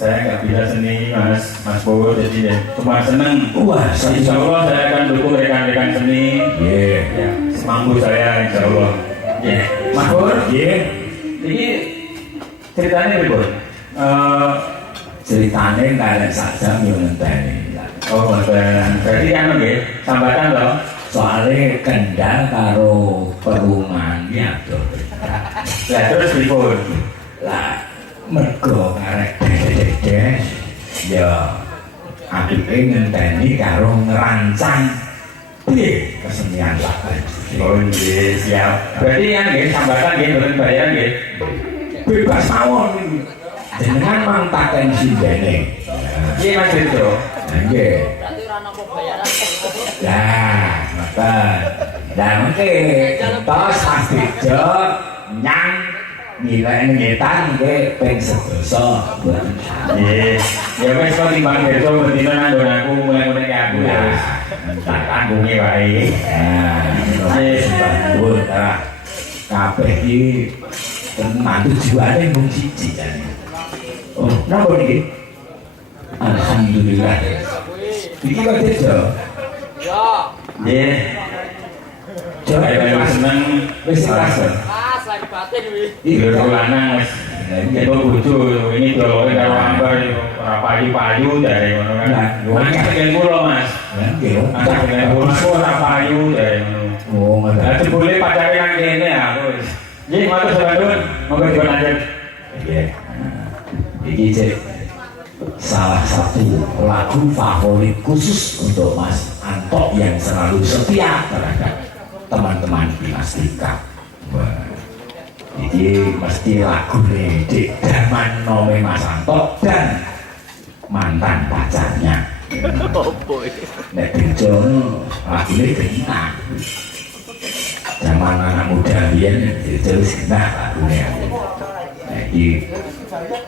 Saya nggak bisa seni Mas Pur, jadi cuma seneng. Wah, Insya Allah saya akan dukung rekan-rekan seni. Ya, semampu saya Insya Allah. Mas Pur, ini ceritanya Pur. Ceritanya nggak ada saja ngenteni. Oh, berarti kan sambatan loh. Soalnya kendal karo perumahannya tuh. Lah terus Pur. Lah mergo karek dede ya adike ngenteni karo ngerancang piye kesenian Pak. Oh nggih, siap. Berarti kan nggih sambatan nggih mboten bayar nggih. Bebas mawon iki. Jenengan mangtaken sindene. Nggih Mas Bejo. Nggih. Berarti ora napa bayaran. Lah, ngoten. Lah mengke tos Mas Bejo nyang nilai ngetan ke peng sedoso buat Nggih. Ya wis kok timbang Bejo bendina nanggon aku mulai-mulai ke aku ya wis. Tak tanggunge wae. nah wis bangun ta kabeh iki tenan tujuane mung siji jane. Oh napa niki alhamdulillah iki kok Bejo Ya, Nggih. coba Ayo seneng wis rasa pas lagi batin wis. Iya, lanang wis. Itu bojo ini dioloke karo ambar ora payu-payu dari ngono kan. Mas pengen kula Mas. nggih Mas pengen kula ora payu dari ngono. oh ngoten Lah jebule pacare nang kene aku wis. Nggih, matur suwun. Monggo dipun lanjut. nggih iki cek salah satu lagu favorit khusus untuk Mas Anto yang selalu setia terhadap teman-teman Dinastika. Wah, ini mesti lagu nih di zaman nome Mas Anto dan mantan pacarnya. Nek Bejo lagu ini kena. Zaman anak muda biyen Bejo wis kena lagu ini. Ini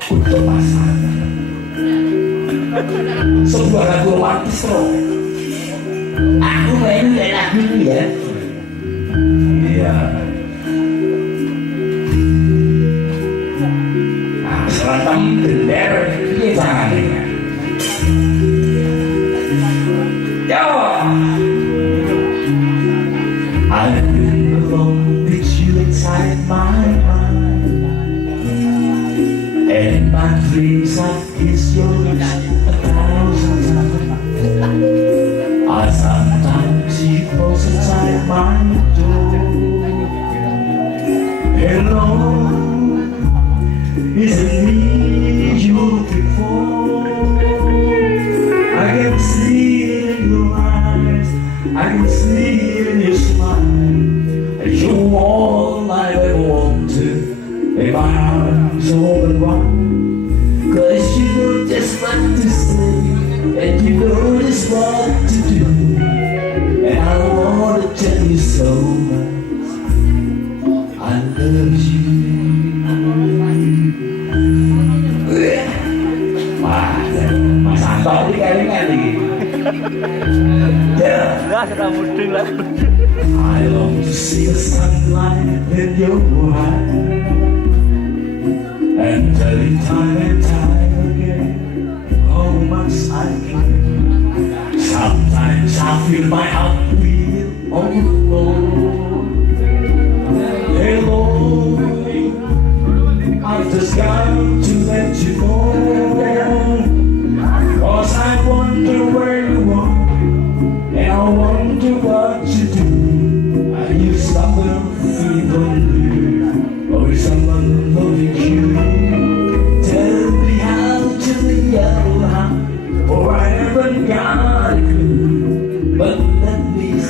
untuk Mas Anto. Sebuah lagu romantis loh. Aku main lagu ini ya. Iya. Nah, selatam gender ini tangannya. Yo. I've been alone with you inside my mind, and my dreams I've kissed your lips 1,000 times. I sometimes see close inside my door. Hello, is it me you're looking for? I can see it in your eyes, I can see it in your smile. You're all I ever wanted, and my arms open wide. 'Cause you know just what to say, and you know just what to do. And I wanna tell you so much, I love you. Wah, Mas Anto ini keringan nih. Enggak sudah mudeng lah. I long to see the sunlight in your eyes, and tell you time and time again how much I care. Sometimes I feel my heart beat on the floor. Hello, I've just got to let you go, 'cause I wonder where you are, and I wonder what you do. Are you somewhere feeling lonely, or is someone loving you? Tell me how to be your heart, for I haven't got a clue. But let me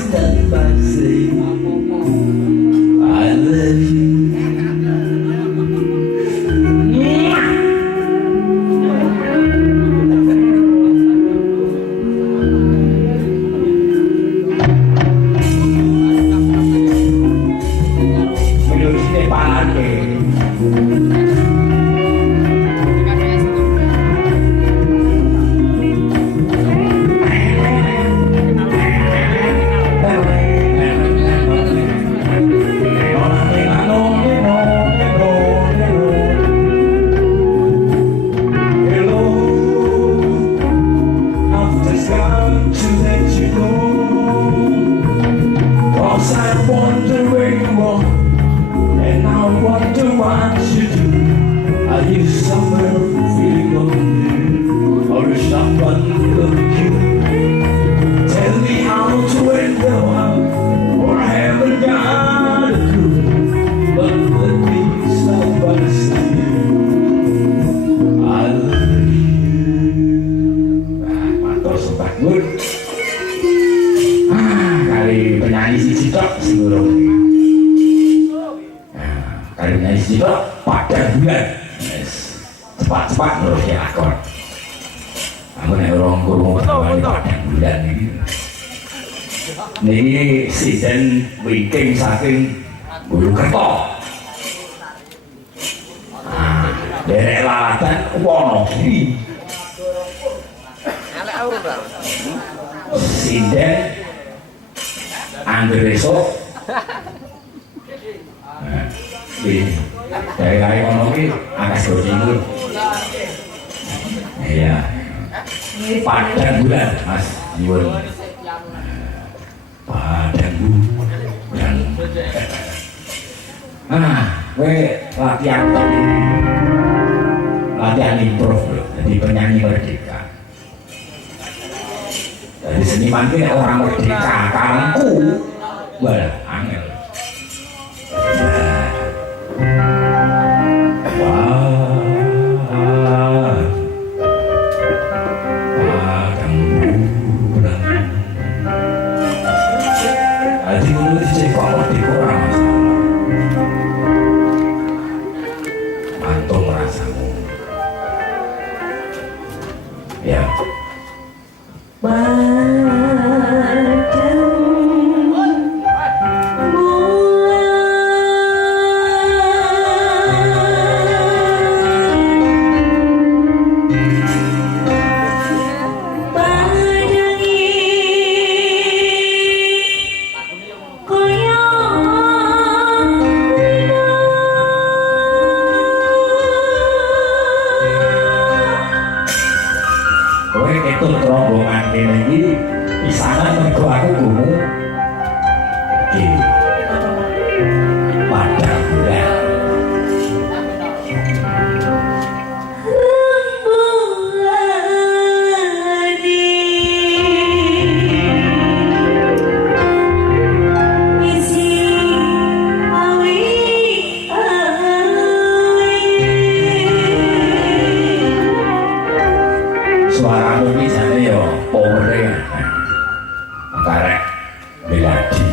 nyanyi siji tok sing urung. Nah, kali nyanyi siji tok padang bulan. Wis cepat-cepat nurut lakon. Aku nek ora ngurung padang bulan iki. Niki season wingking saking Bulukerto. Nah, derek lalatan Wonogiri. Sinden Angger esuk. Nah, ini dari ngono ki akas Timur. Iya. Padang bulan, Mas. Nyuwun. Padang bulan. Kowe latihan improv lho, jadi penyanyi merdeka. Dari seniman ini orang merdeka, kamu wah angel. Padang bulan. Jadi dulu dicek kok merdeka orang masalah. Mantul rasamu. Ya. Rombongan kene iki pisanan mergo aku gumu iki padang bulan. Suaramu ini jane yo power-e karek melodi.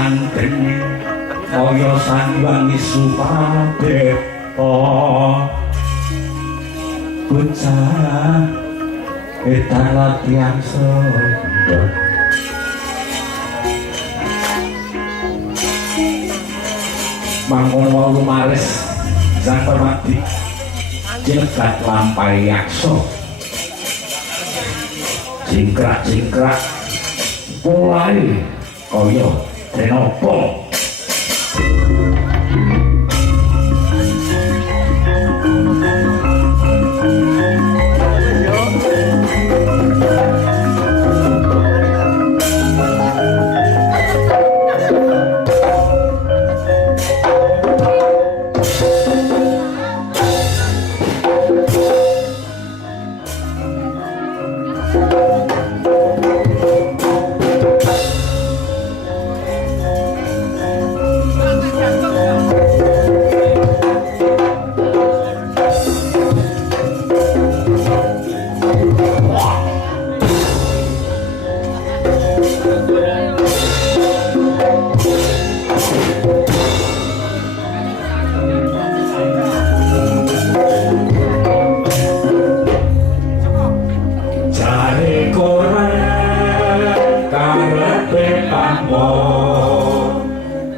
santri kaya sandwangi Supadepa bocah edan latihan sedot mangkon wau lumares sang permati jegat lampai yakso jingkrak-jingkrak mulai kaya denopo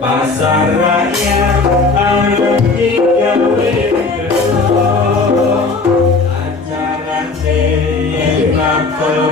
pasar rakyat anak digawe acara yang nakal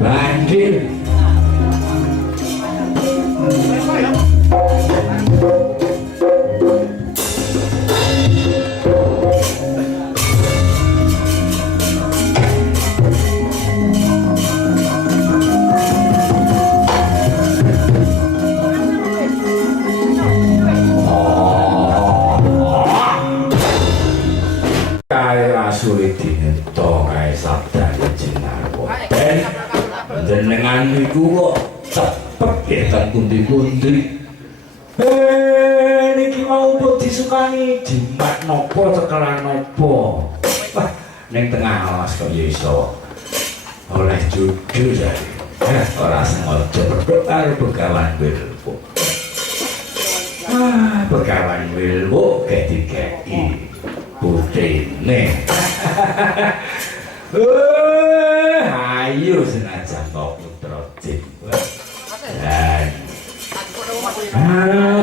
Bandil. Kaya sulit dinito kaya sabdane jenarwo. Jenengan niku kok cepet ya pundi-pundi. Niki mau mbok disukani jimat napa cekelan napa. Wah, ning tengah alas kok ya iso oleh judul jare. Ora sengaja pedhot karo Begawan Wilwo. Begawan Wilwo dikeki putine. Ayo senajan kok putra Jin.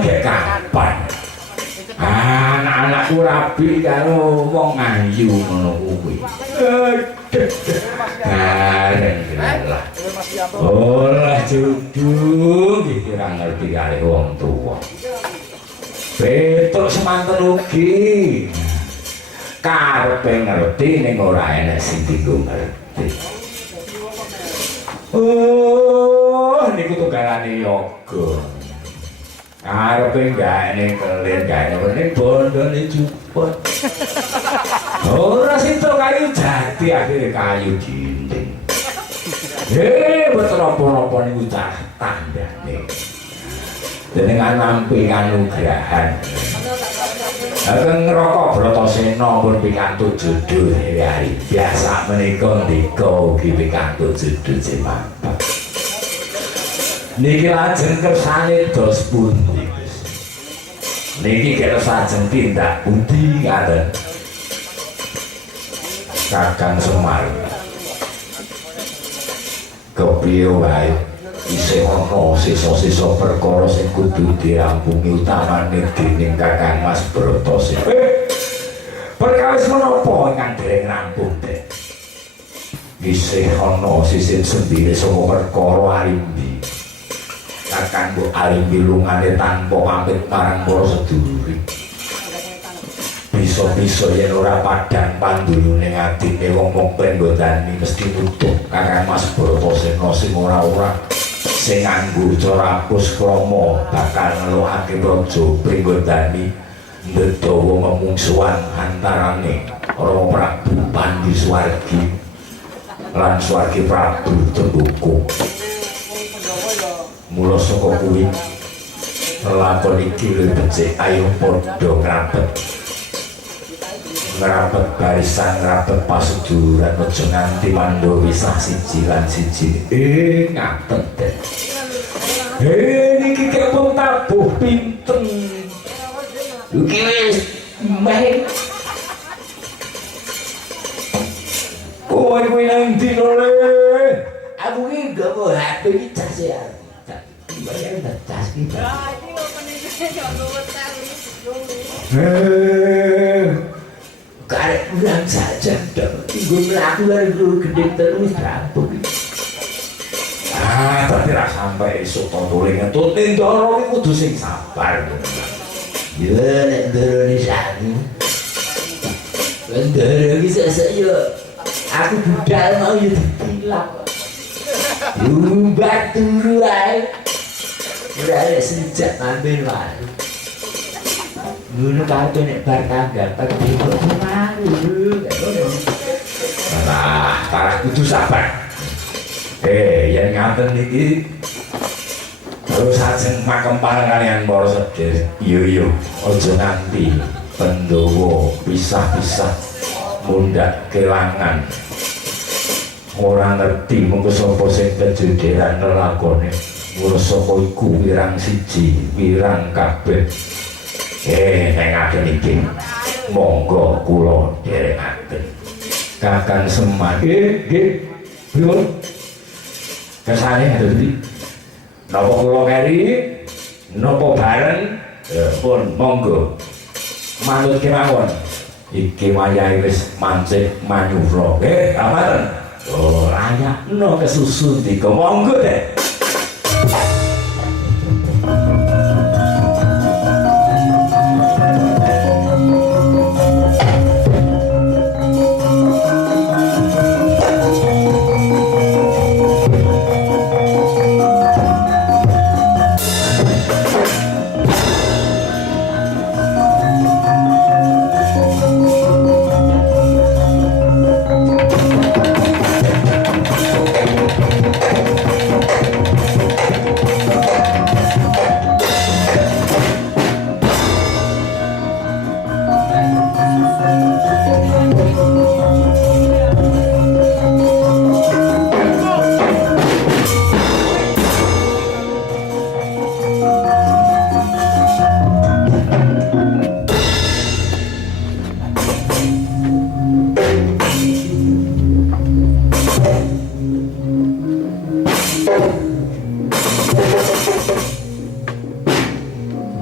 Kayak kapan? Anak-anakku rabi karo wong ayu ngono kuwi. Bareng lah. Ora judul iki ora ngerti kare wong tuwa. Betul semanten ugi. Karepe ngerti ning ora enek sing dienggo ngerti. Oh, niku tunggalane yoga. Karepe gaene kelir gaene ning bondone cupot. Ora sinto kayu jati akhire kayu dinding. Betul apa-apa niku cah tandane. Jenengan nampi kanugrahan. Ageng ngerokok Bratasena pun pikantuk judul hari biasa menika ndika ugi pikantuk judul Cimapak. Niki lajeng kersane dos pundi? Niki kersajeng tindak pundi ngaten? Kakang Semar. Kepiye wae isih ana sisa-sisa perkara sing kudu dirampungi utamane dening Kakang Mas Bratasena. Perkawis menapa ingkang dereng rampung, Dek? Isih ana sisin sendiri saka perkara arimbi. Kakang mbok arimbi lungane tanpa pamit marang para sedulur. Bisa-bisa yen ora padhang pandulune atine wong-wong penggotani mesti nutuh Kakang Mas Bratasena sing ora-ora sing nganggo cara apus krama bakal ngelokake praja Pringgondani ndedawa memungsuhan antarane Rama Prabu Pandiswargi lan Swargi Prabu Temboko. Mula saka kuwi lakon iki luwih becik ayo padha ngrapet barisan ngrapet paseduluran aja nganti mandha wisah siji lan siji. Ngaten, Dek. Niki kepung tabuh pinten. Iki wis meh. Kowe kuwi nang ndi lho? Aku ki nggawa HP iki cas ya. Bayar tak cas iki. Iki openingnya nggawa tali. Karek kurang saja dong, tinggal melaku dari dulu gede terus rampung. Tapi rak sampai esok tontoling ngetutin dorong ini kudu sing sabar. Ya, nek dorong ini sani. Dorong ini saya aku budal mau ya dibilang. Lumbat turu aja. Udah ada sejak ngambil malu. Dulu kau nek bar tanggal tak dikok malu. Nah, parah kudu sabar. Yang ngaten iki Terus ajeng makempal kalian para sedherek. Iya aja nganti Pandhawa pisah-pisah mundhak kelangan. Ora ngerti mengko sapa sing kejuderan lelakone. Ngurus sapa iku wirang siji, wirang kabeh. Nek ngaten iki monggo kula dherekaken. Kakang Semar. Nggih. Pripun? Kesane dadi napa kula keri? Napa bareng? Ya pun monggo. Manut kemawon. Iki wayahe wis mancik manyura. Apaten? Oh, rayakno kesusu dika monggo deh.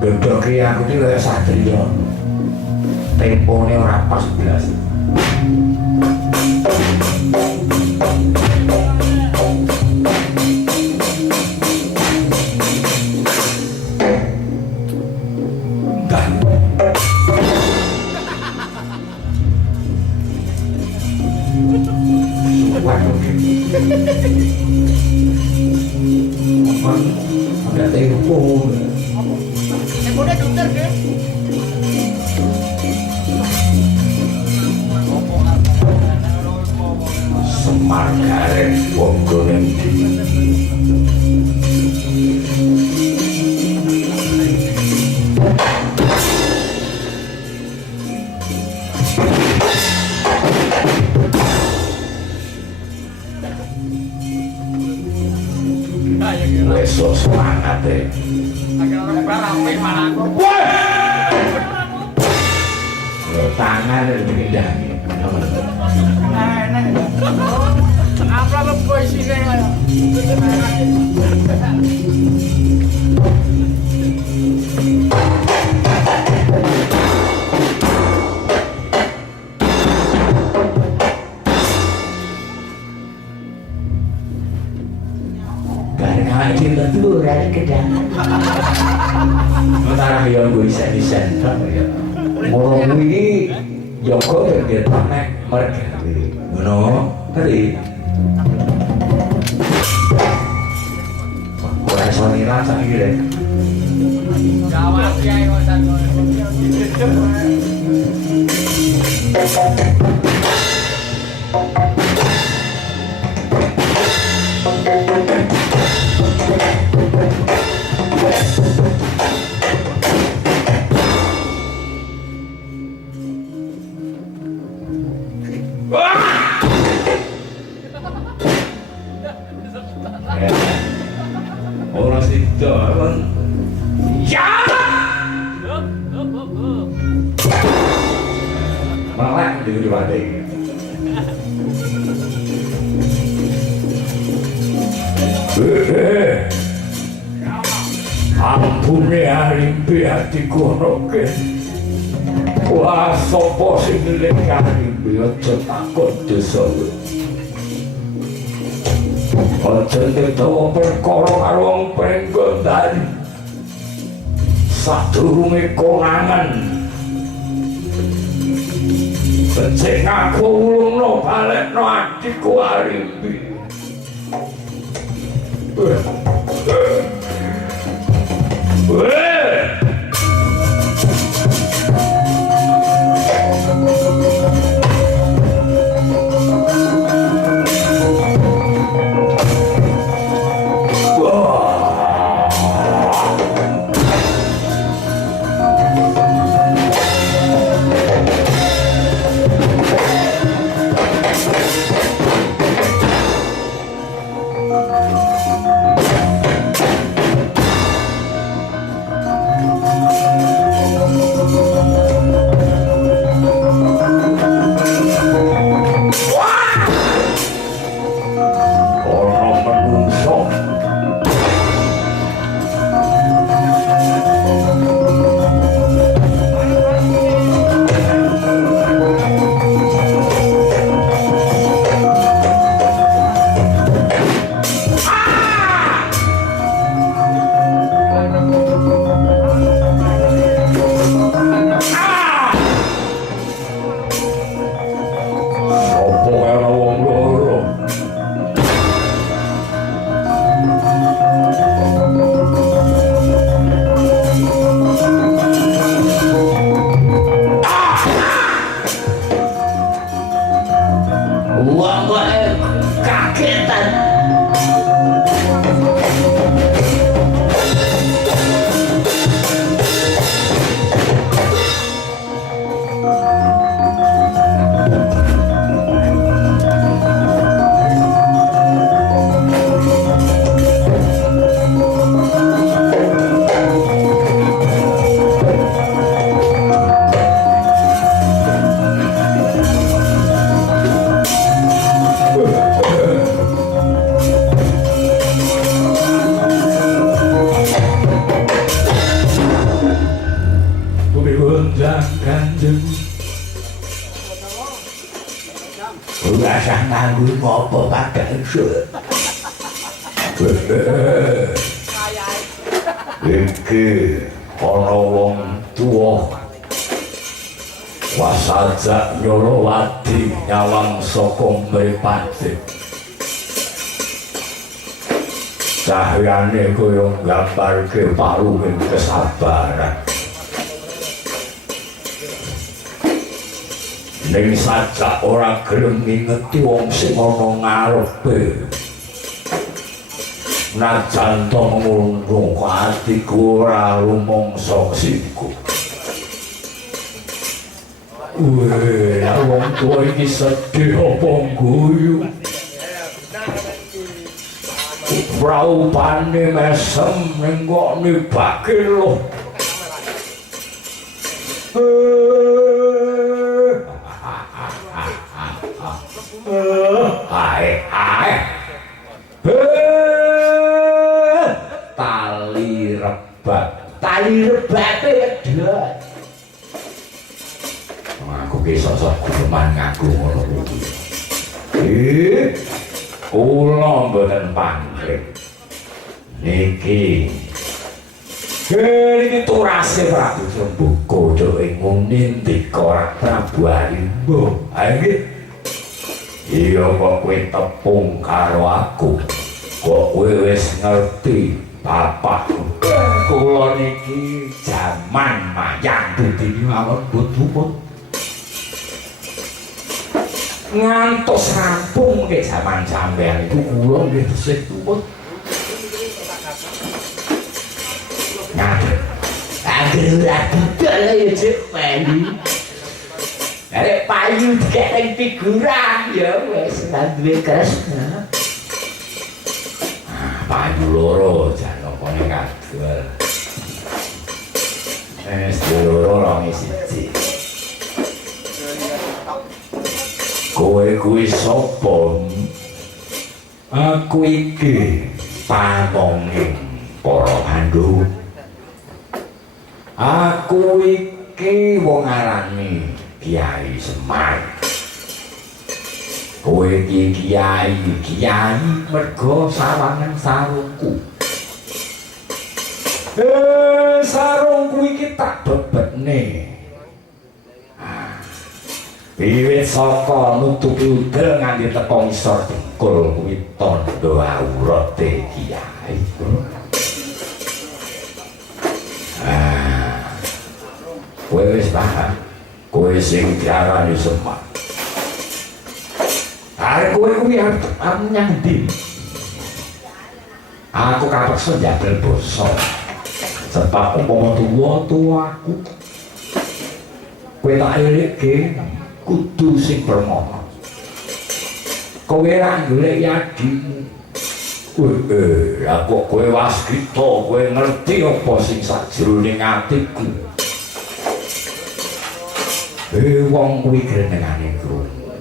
Dodoke aku iki kaya satriya. Tempone ora pas blas. Ada tempo. Udah dokter deh. Semar gareng wong gonendi. Wes semangat deh. Tangan itu pindahin. Apa lebih sini lah? Karena cinta tuh dari kedang. Mentara yang gue bisa ya. Ngomong ini Joko yang pakai mereka. No, tadi. Orang sonira sakit deh. Jawab ya, Orang situ, ya, malah di batik. Ampune harimpi hatiku roke. Wah, sopo sing nilai harimpi aja takut dosa. Aja ditawa perkara karo wong penggondani. Sadurunge konangan. Becik aku ulungno balekno adikku harimpi. godang gandeng rasa nganggur ngopo kagak iso iki ana wong tuwa wasaja nyolowati nyawang saka mripate cahyane kaya nggambarke paruwing kesabaran ning sajak ora gelem ngingeti wong sing ana ngarepe najan to ngurung atiku ora rumangsa siku weh wong tuwa iki sedih apa guyu praupane mesem ning kok nibake lho tali rebate wedhot aku ki sosok kuman ngaku ngono kuwi kula mboten pangling niki turase Prabu Jembuka ing nindika Prabu Harimba nggih iya kok kowe tepung karo aku kok kowe wis ngerti bapakku kula niki jaman mayang dadi mawon but-but ngantos rampung ke jaman sampean iku kula nggih tesih tuwet Angger ora didol ya cek payu. Arek payu dikek figuran ya wis ora duwe kresna. Payu loro jan opo ning kadul. Loro rong siji. Kowe kuwi sapa? Aku iki pamonging para Pandhawa. Aku iki wong arane Kiai Semar. Kowe iki kiai mergo sawangan sarungku. Sarungku iki tak bebekne. Wiwit saka nutupi udel nganti teko ngisor dengkul kuwi tandha aurate kiai. Kowe wis paham, kowe sing diarani Semar. Arek kowe kuwi arep nyang ndi? Aku kapeksa njabel basa. Sebab umpama tuwa aku. Kowe tak elikke kudu sing permono. Kowe ra golek adimu. Aku kowe waskita, kowe ngerti apa sing sajroning atiku. Wong kuwi grenengane krungu.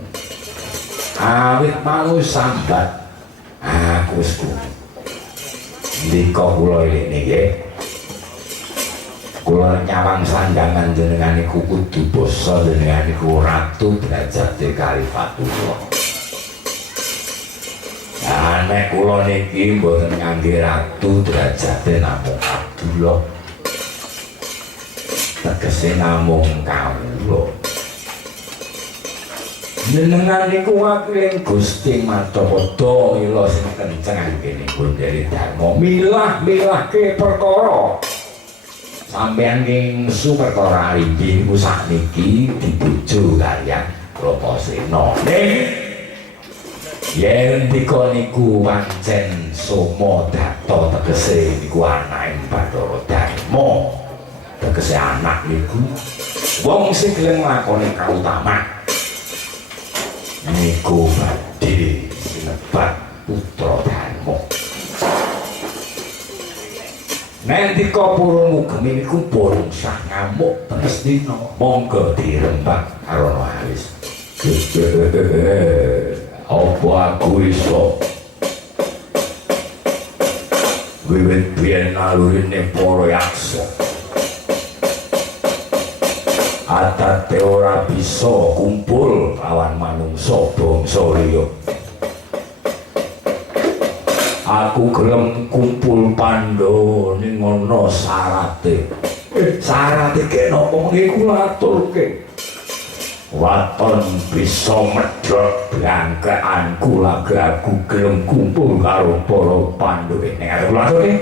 Awit mau sambat aku wis krungu. Ndika kula iki nggih. Kula nyawang sandangan jenengan iku kudu basa jenengan iku ratu derajat Kalifatullah. Nek kula niki mboten ngangge ratu derajat namung Abdullah. Tegese namung kawula. Jenengan niku wakiling Gusti Matapada mila sing kenceng anggene Gondeli Darma milah-milahke perkara. Sampeyan ing perkara iki sakniki dibujo kaliyan Pratasena. Yen dika niku pancen Soma Datta tegese niku anake Bathara Darma. Tegese anak niku wong sing gelem nglakoni kautamaan. Niku badhe sinebat putra Darma. Nendika purun mugemi niku pun sah ngamuk teges dina monggo dirembak karo alis. Apa aku iso wiwit biyen nalurine para yaksa dadi ora bisa kumpul lawan manungsa bangsa liya. Aku gelem kumpul Pandhawa ning ana syarate. Syarate kek napa iku aturke. Waton bisa medhot bangkeanku lagi aku gelem kumpul karo para Pandhawa ning arep aturke.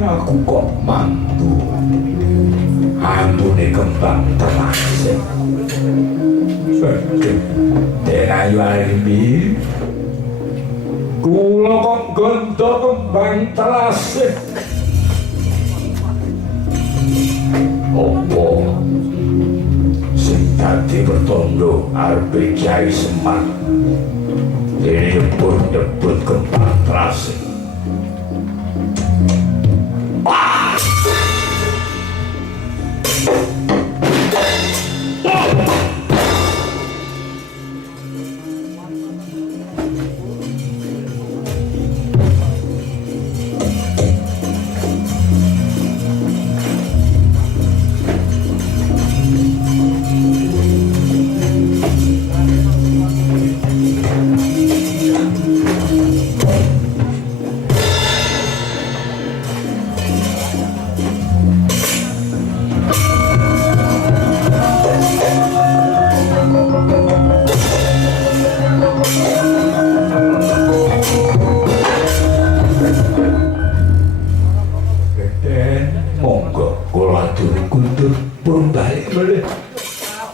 Aku kok mampu ambune kembang terase denayu arimi kula kok gondo kembang terase opo sing dadi pertondo arepe Kyai Semar dene nyebut kembang terase.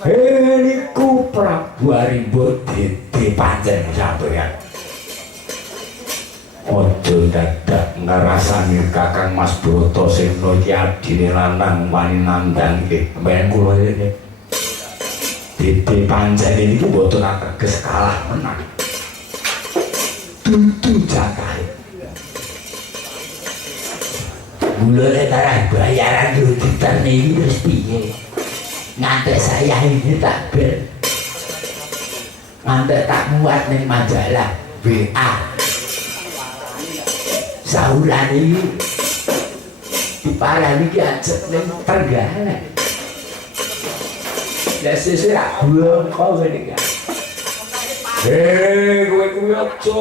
Niku Prabu Arimbo dipancen sampeyan. Ojo dadak ngrasani Kakang Mas Bratasena iki adine lanang wani nandhang iki. Men kula iki dipancen niku mboten ateges kalah menang. Dudu jakahe. Mulane tarah bayaran rujukan iki wis piye? Ngantek saya ini tak ber ngantek tak muat ning majalah WA saulan ini diparani ki ajek ning Trenggalek ya sesuk rak buang kok ngene iki kowe kuwi aja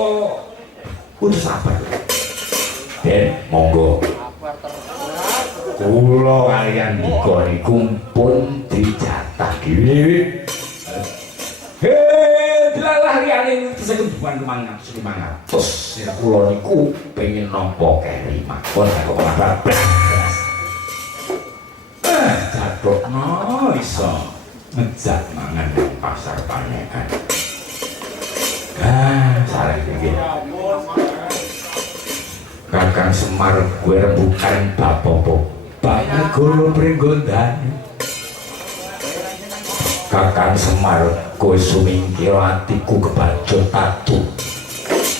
kudu sabar Den monggo kula kaliyan Dika niku pun dijatah dhewe. Dilalah liyane sekedupan kemangan 500. Kula niku pengin nampa keri mawon kok ora blas. Jadokno iso ngejak mangan ning pasar panekan. Sareng iki. Kakang Semar kuwi rembukan bapopo. Banyak golo pringgondani Kakang Semar kowe sumingkir atiku kebacut tatu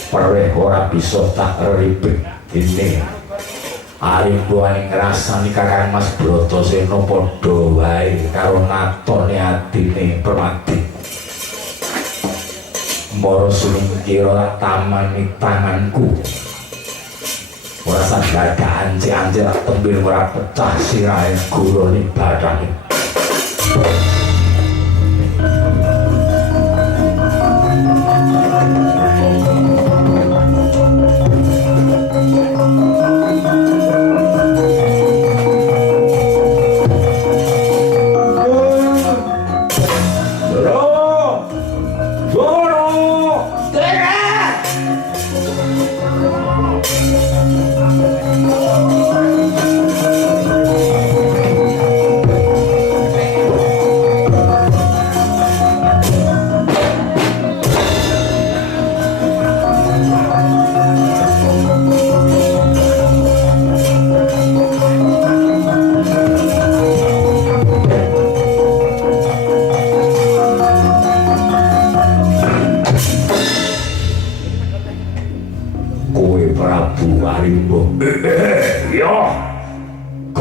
pereh ora bisa tak ribet dene Arimbo ing ngrasani Kakang Mas Bratasena padha wae karo natone atine Permati mara sumingkir tamani tanganku ora sadadaan anjir tembil ora pecah sirahe guru ning badane.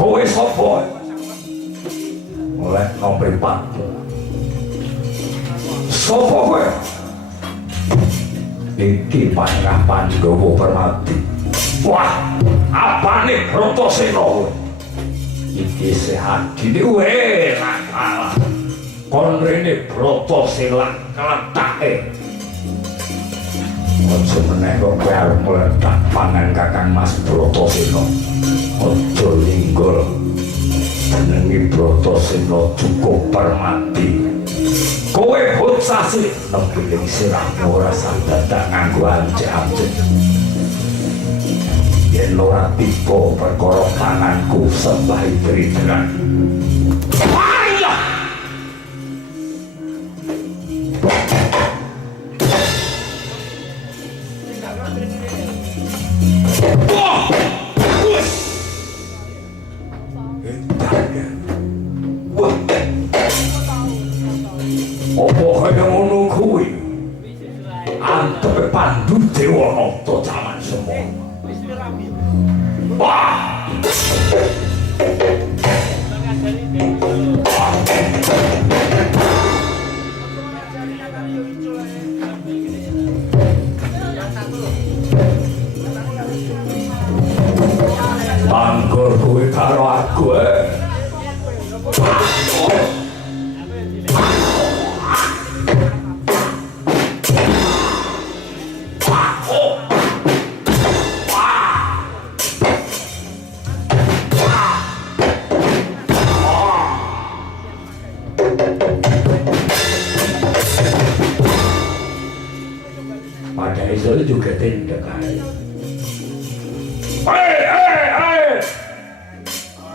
kowe sapa? Oleh nomor 4. Sapa kowe? Iki Pangeran Pandhawa Permati. Wah, apane Bratasena kowe? Iki sehat dhewe nakal. Kon rene Bratasena kletake. Aja meneh kok kowe arep meletak pangan Kakang Mas Bratasena. Aja linggol. Jenenge Bratasena cukup Permati. Kowe bocah sih nempiling sirahmu ora sandadak nganggo ancek-ancek. Yen ora tiba perkara panganku sembah dridran. Ayo! Wah! Wes! Wah! Apa kaya ngono kuwi? Antep Pandu Dewanata jaman semono. Wah! Anggur kuwi karo aku. Pada itu juga tindakan.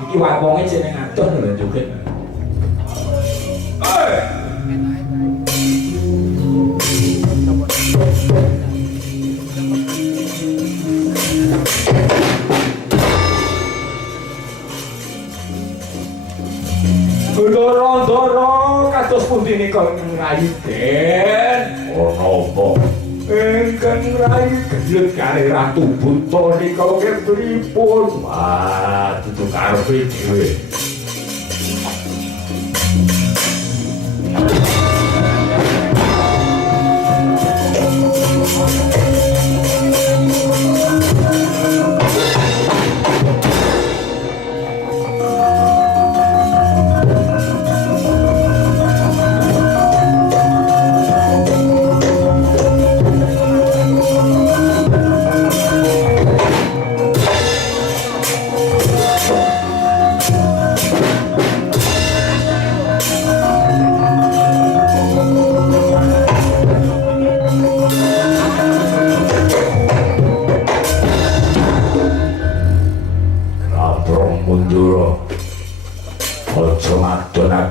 Iki waponge jeneng adoh lho juga. Doro-doro kados pundi nika ngrayi Den? Ono apa? Ingkang ngrayi gedhet kali Ratu Buta nika pripun? Wah, dudu karepe dhewe.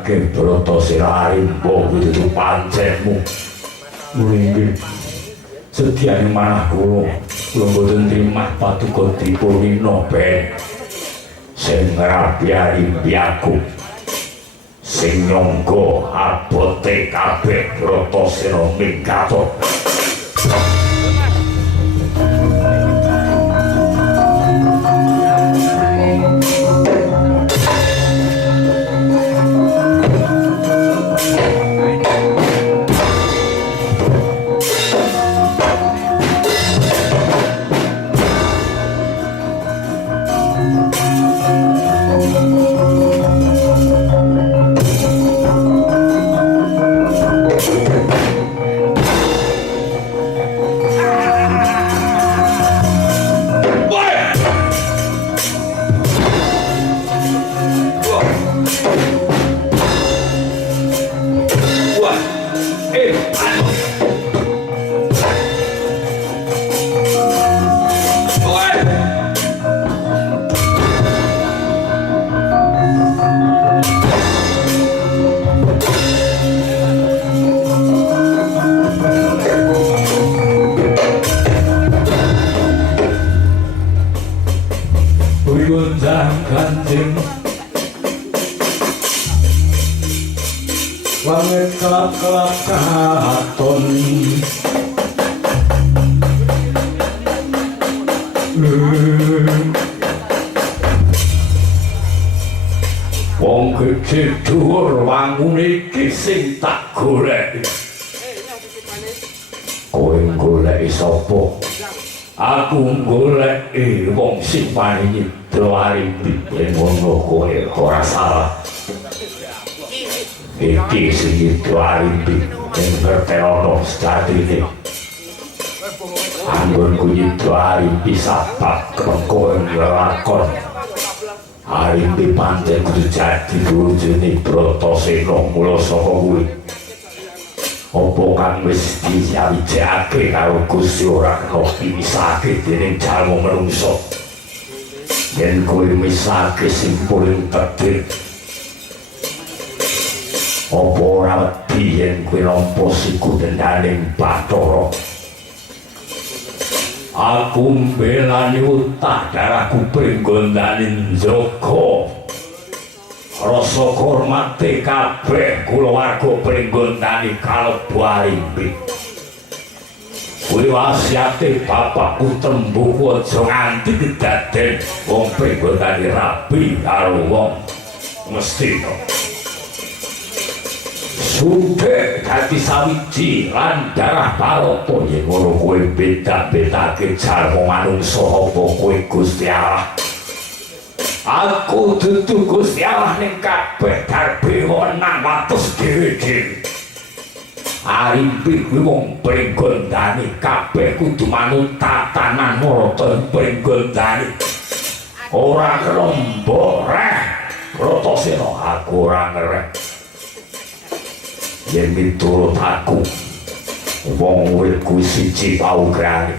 Aja Bratasena rimba kudu pancenmu. Nggih. Sediane manah kula mboten trimah patuko dipurina ben. Sing ngrabiari mbiyaku. Sing nyangga abote kabeh Bratasena minggato. Kanjeng wanget kelap-kelap katon Wiji dhuwur wangune iki sing tak golek. Kowe goleki sapa? Aku goleki wong sing paling nyidra Arimbi. Ngono kowe ora salah. Iki sing nyidra Arimbi ing berterono sejatine. Anggonku nyidra Arimbi sapat kowe nglakon. Arimbi pancen kudu jadi wujune Bratasena mula saka kuwi. Apa kang wis disawijake karo Gusti ora kena pimisake dening jalma manungsa. Yen kowe misake simpulin takdir. Apa ora wedi yen kowe nampa siku dendaning Bathara. Aku mbelani utah darahku pringgondaning Joko. Rasa hormate kabeh kulawarga pringgondani kalebu Arimbi. Kuwi wasiate bapakku Trembuku aja nganti kedaden wong pringgondani rabi karo wong Ngastina. Sudah dadi sawiji lan darah Barata yen ngono kowe beda-bedake jalma manungsa apa kowe Gusti Allah. Aku dudu Gusti Allah ning kabeh darbe wenang wates dhewe-dhewe. Arimbi kuwi wong pringgondani kabeh kudu manut tatanan marata pringgondani. Ora kena mboreh Bratasena aku ora ngereh. Yen miturut aku wong urip kuwi siji paugrane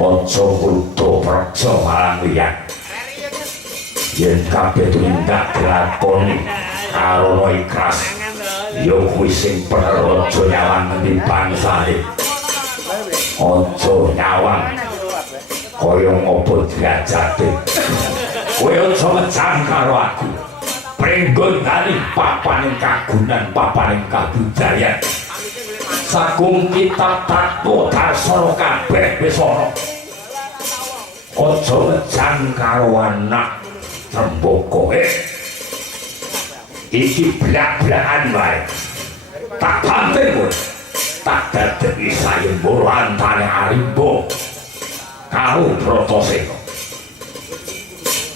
aja kudu praja marang liyan yen kabeh tumindak dilakoni karo ikhlas ya kuwi sing bener aja nyawang ngendi bangsane aja nyawang kaya ngopo derajate kowe aja mecang karo aku pringgondani papaning kagunan papaning kabudayan sagung kita tato darsana kabeh wis ana aja ngejang karo anak Tremboko iki blak-blakan wae tak banting kowe tak dadeki sayembara antane Arimba karo Bratasena.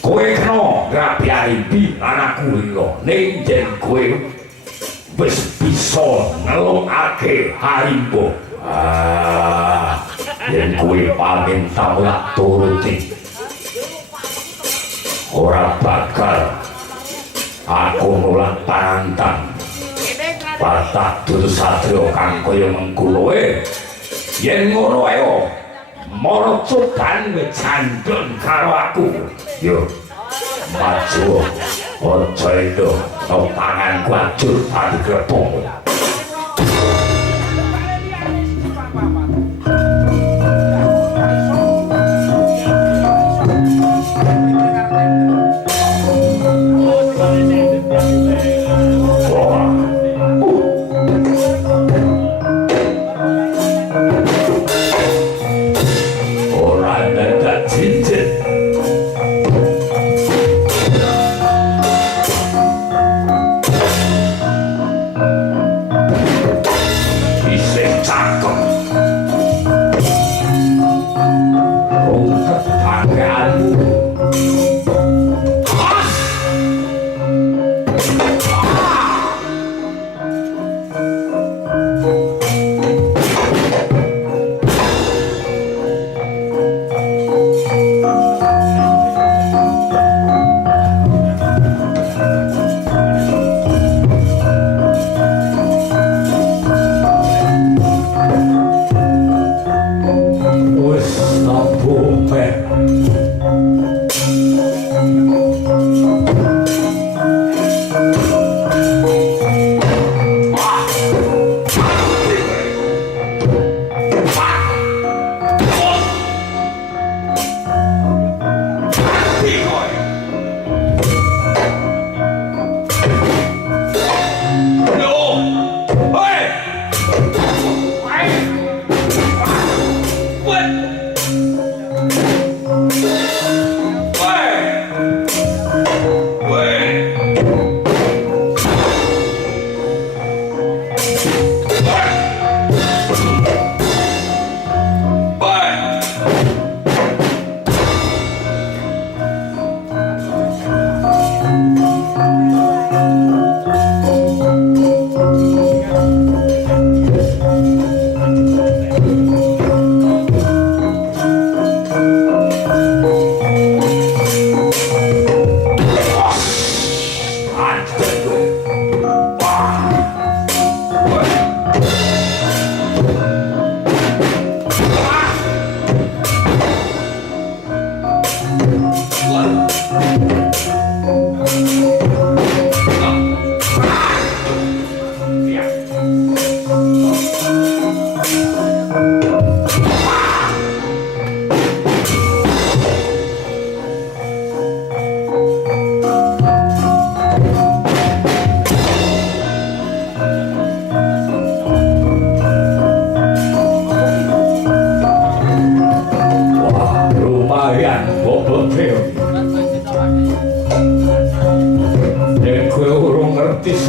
Kowe kena ngrabi Arimbi lan aku lila ning yen kowe wis bisa ngelokake Arimba. Yen kowe paling tak turuti ora bakal aku nolak pantang. Batak dudu satria kang kaya mengkono yen ngono ae mara coban wecandon karo aku. Yo maju aja itu no tanganku ajur padi glepung.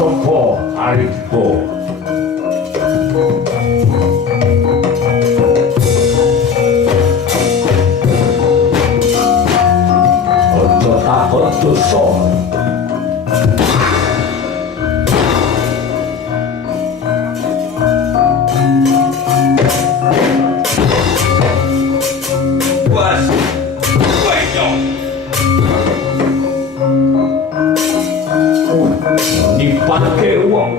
sapa Arimbo? Aja takut dosa. Bos. Nipatke wong.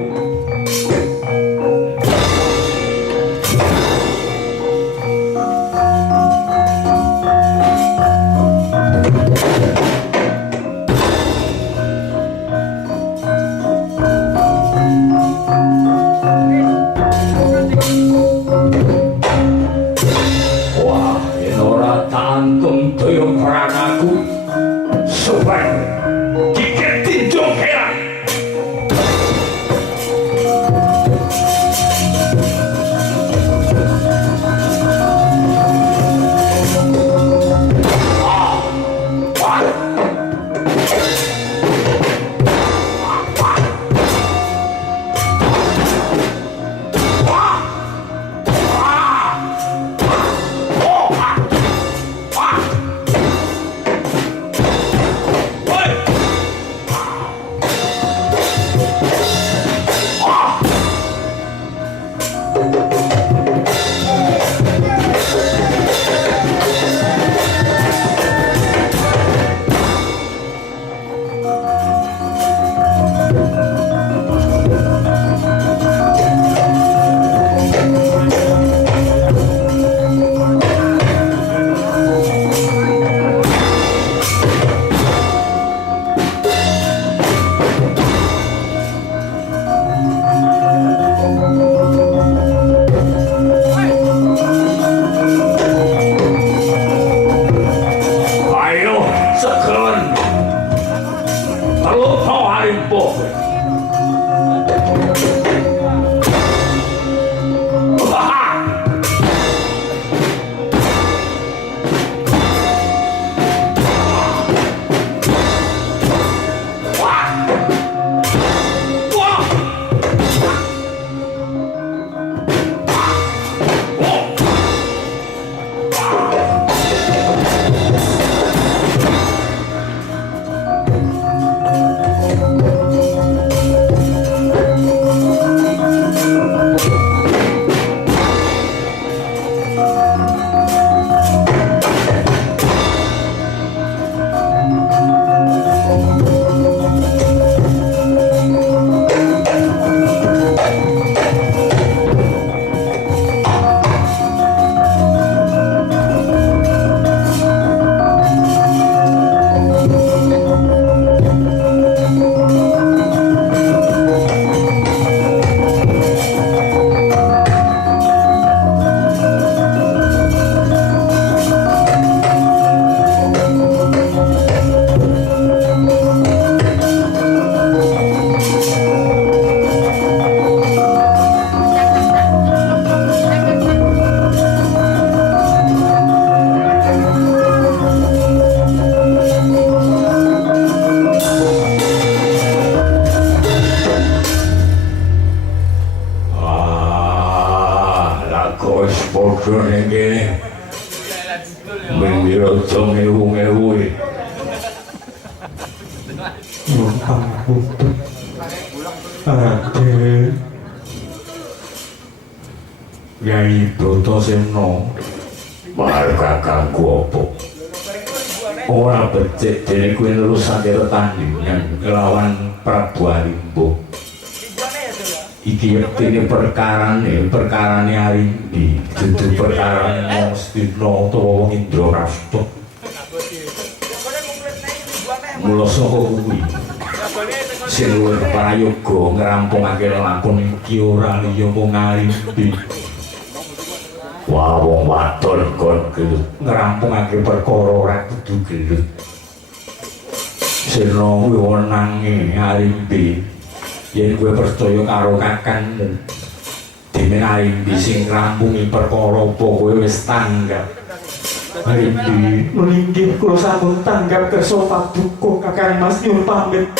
Wah, yen ora tantung daya pranaku sopan tiket tinjong heran. padha ning kene. Mendira aja ngewu-ngewu. Nyuwun pangapunten. Raden. Yai Bratasena mahal kakangku apa? Ora becik dene kuwi nerusake tetandhingan kelawan Prabu Arimbo. Iki yektine perkarane Arimbi, dudu perkarane Astina utawa wong Indraprasta. Mula saka kuwi sing luwih prayoga ngrampungake lakon iki ora liya mung Arimbi. Wah, wong wadon kon gelut ngrampungake perkara ora kudu gelut. Sena kuwi wenange Arimbi. Yen kowe percaya karo kakangmu, dene Arimbi sing ngrampungi perkara apa kowe wis tanggap. Arimbi, meninggih kula sampun tanggap kersa paduka Kakang Mas nyuwun pamit.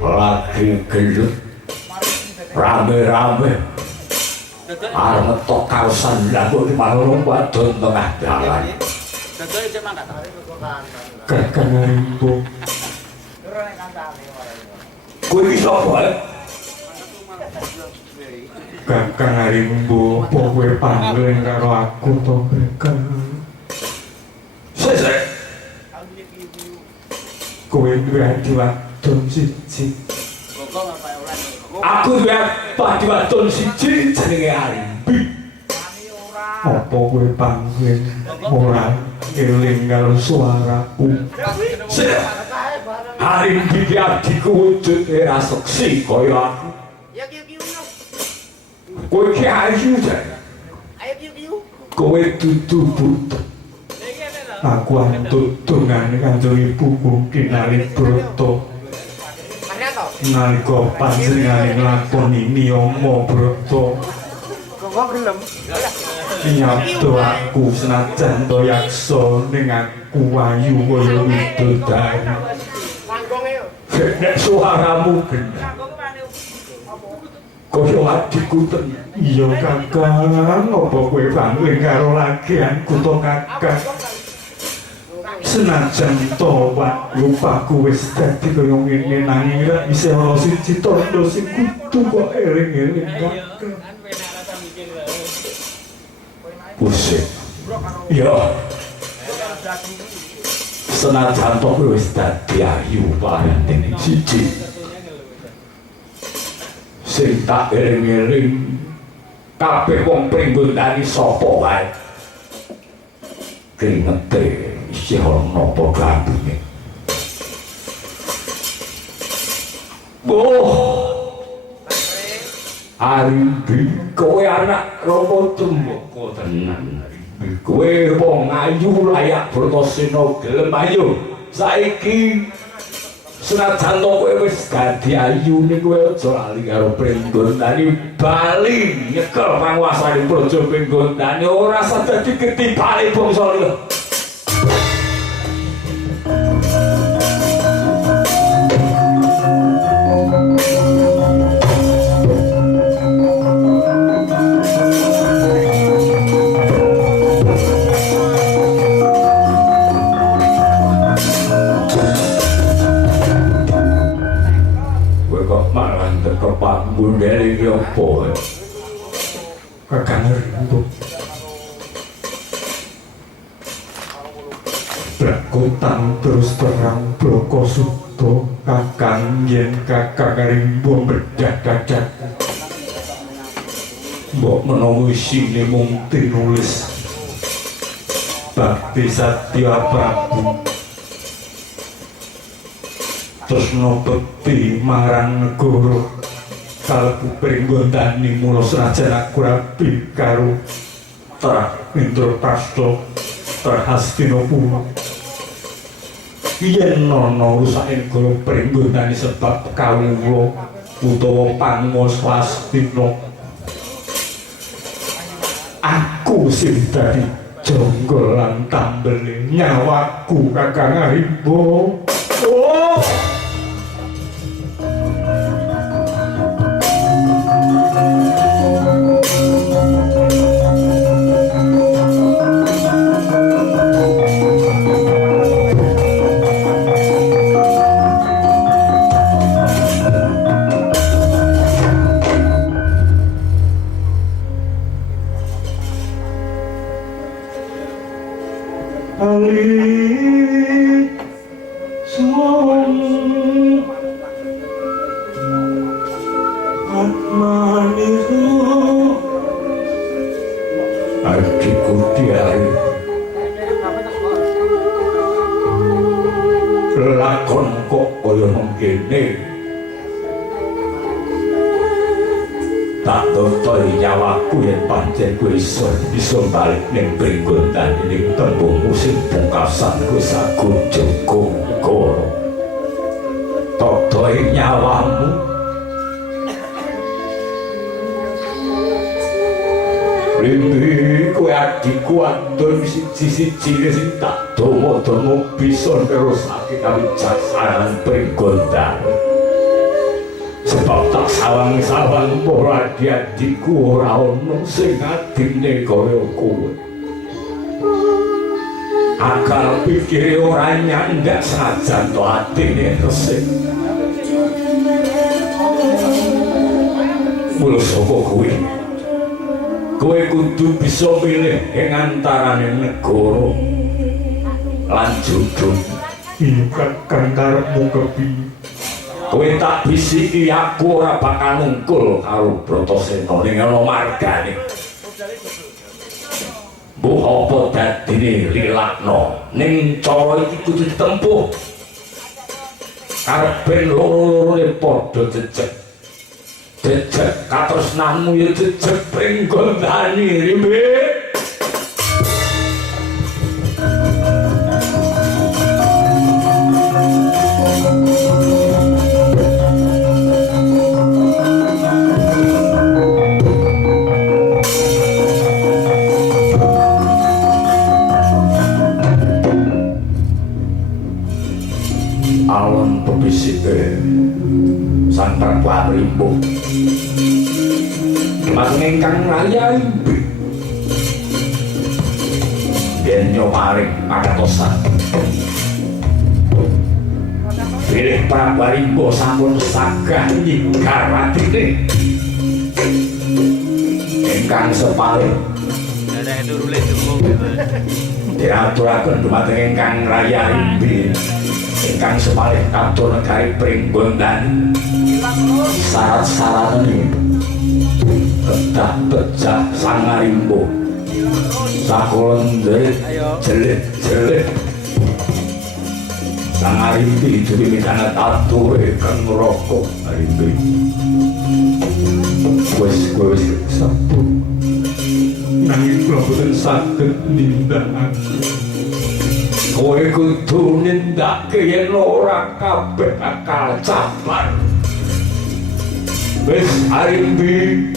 lagi gelem rame-rame arep ngetok kaosan lamun marung wadon tengah dalan Kakang Rimbo kowe iki sapa Kakang Rimbo apa kowe pangling karo aku to Kakang sesek kowe duwe ati wadon siji aku duwe padi wadon siji jenenge Arimbi apa kowe pangling ora eling karo suaraku sesek Arimbi ki adikku wujude ra seksi kaya aku Ya kiu-kiu. kowe ki ayu jane Ayo kiu-kiu. kowe dudu butuh aku antut dongane kanjeng ibuku Kinari Broto Mana to? nalika panjenengane nglakoni niyama Broto Kok gelem? nyabdo aku senajan to yaksa ning aku ayu kaya widodari Langgonge yo. nek suaramu bener kaya adikku tenan iya Kakang apa kowe pangling karo lagianku to Kakang senajan to lupaku wis dadi kaya ngene nanging ra isih ana siji tondo sing kudu kok eling-eling Kakang pusing ya senajan to kowe wis dadi ayu parenting siji sing tak eling-eling kabeh wong pringgondani sapa wae kringete isih ana apa gambine Arimbi kowe anak Rama Tumbaka tenan kowe wong ayu layak Bratasena gelem ayu saiki senajan to kowe wis dadi ayu ning kowe aja lali karo Pringgondani bali nyekel panguasane praja Pringgondani ora sadadi ketibane bangsa liya Bundari opo Kakang Rimbo Brakotan terus terang Bloko Suto Kakang yen Kakang Rimbo berdadak mbok menawa isine mung tinulis Bakti Satya Prabu tresna bekti marang negara kalebu Pringgondani mula senajan aku rabi karo Indraprastha Hastinapura yen ana rusake negara Pringgondani sebab kawula utawa Panguwasastina aku sing dadi jonggol lan tambele nyawaku Kakang Rimbo lakon kok kaya mengkene tak tontoi nyawaku yen pancen kowe bisa balik ning Pringgondani ning tembungmu sing pungkasan kowe sagun Joko Negara tontoi nyawamu Rimbi kowe adikku adon siji-siji sing tak domo-domo bisa nerusake kawicaksanan Pringgondani sawang-sawang ora diadiku ora ono sing adine kaya kowe. Akal pikire ora nyandak sajan to atine resik. Mula saka kowe. Kowe kudu bisa milih ing antarané negara lan judul. Iya kakang karepmu kepiye? Kowe tak bisiki aku ora bakal nungkul karo Bratasena ning ana margane. Mbok apa dadine lilakno ning cara iki kudu ditempuh. Karepen loro-lorone padha jejeg. Jejeg katresnanmu ya jejeg pring gondani rimbe. Alon pebisike sang Prabu Amrimbo mangengkang raya imbi yen nyomaring pangatosan pilih Prabu Amrimbo sampun sagah nyingkar atine ingkang sepalih diaturaken dumateng ingkang raya imbi ingkang sepalih katur negari Pringgondani syarat-syaratane kedah becah Sang Arimbo sakulon jelit-jelit Sang Arimbi duwe mitanget ature kang neraka Arimbi wis sampun nanging kula boten saged nindakaken. Kowe kudu nindakake yen ora kabeh bakal cabar. Wis Arimbi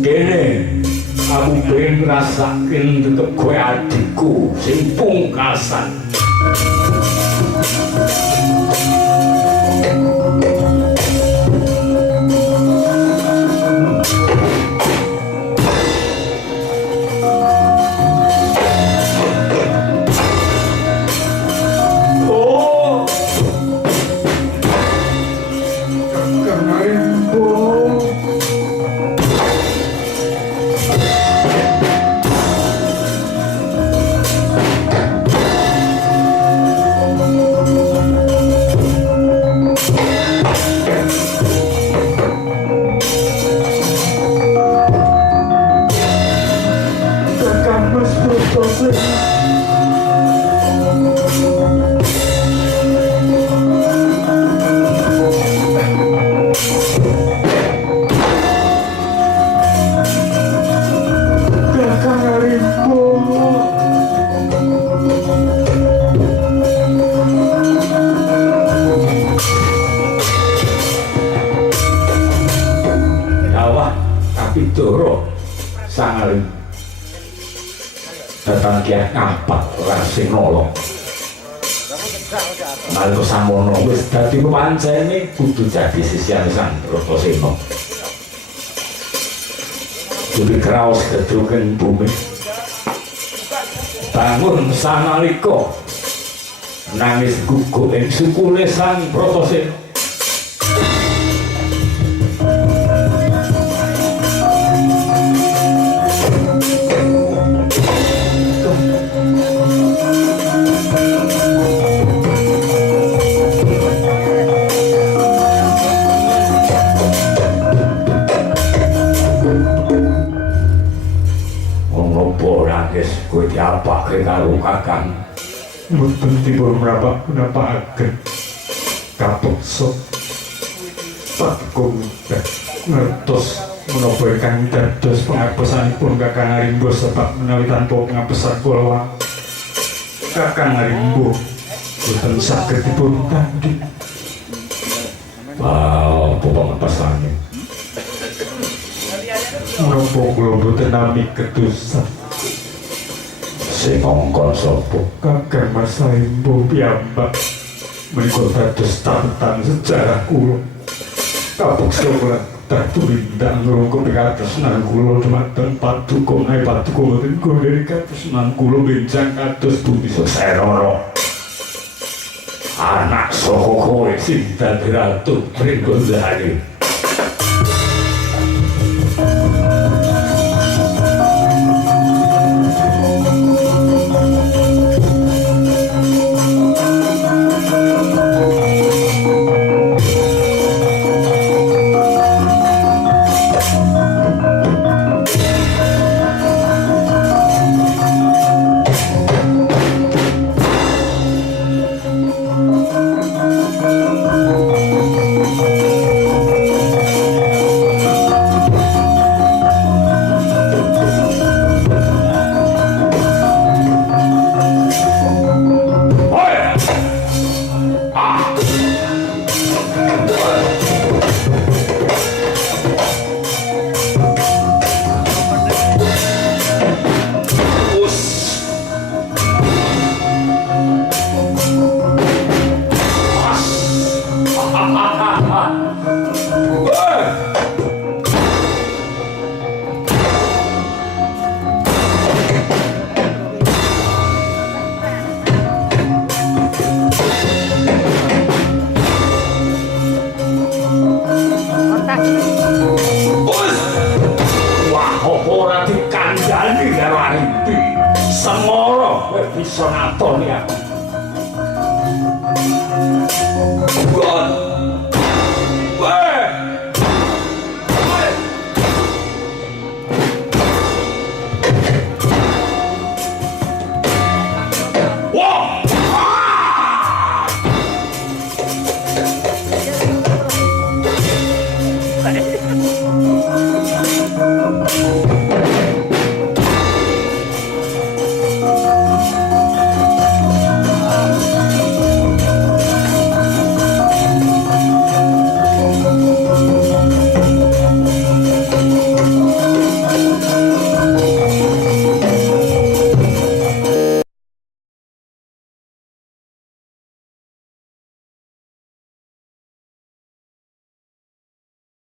kene aku pengen ngrasakin tetep kowe adikku sing pungkasan. Datang kiai ngapak rasing nolong nalika samono wis dadi pancene kudu dadi sisihan Sang Bratasena kudu kraos kedruken bumi bangun sanalika nangis guguk ing sukule Sang Bratasena kowe diapake karo kakang mboten dipun mrapakaken kapeksa Pakung ngertos menapa ingkang dados pangapesanipun Kakang Arimbo sebab menawi tanpa pangapesan kula Kakang Arimbo boten saged dipun tandhi. Apa pangapesane? Menapa kula boten nami kedusan sing ngongkon sapa Kakang Mas Arimbo piyambak menika dados catatan sejarah kula kapeksa kula Datu bintang ngroko pikatesan kula dumateng paduka nae paduka mboten gondheri katesan kula benjang kados Budi Sesarara. Anak saka kowe sing dadi ratu Pringgondari. Semoro kowe bisa ngatoni aku.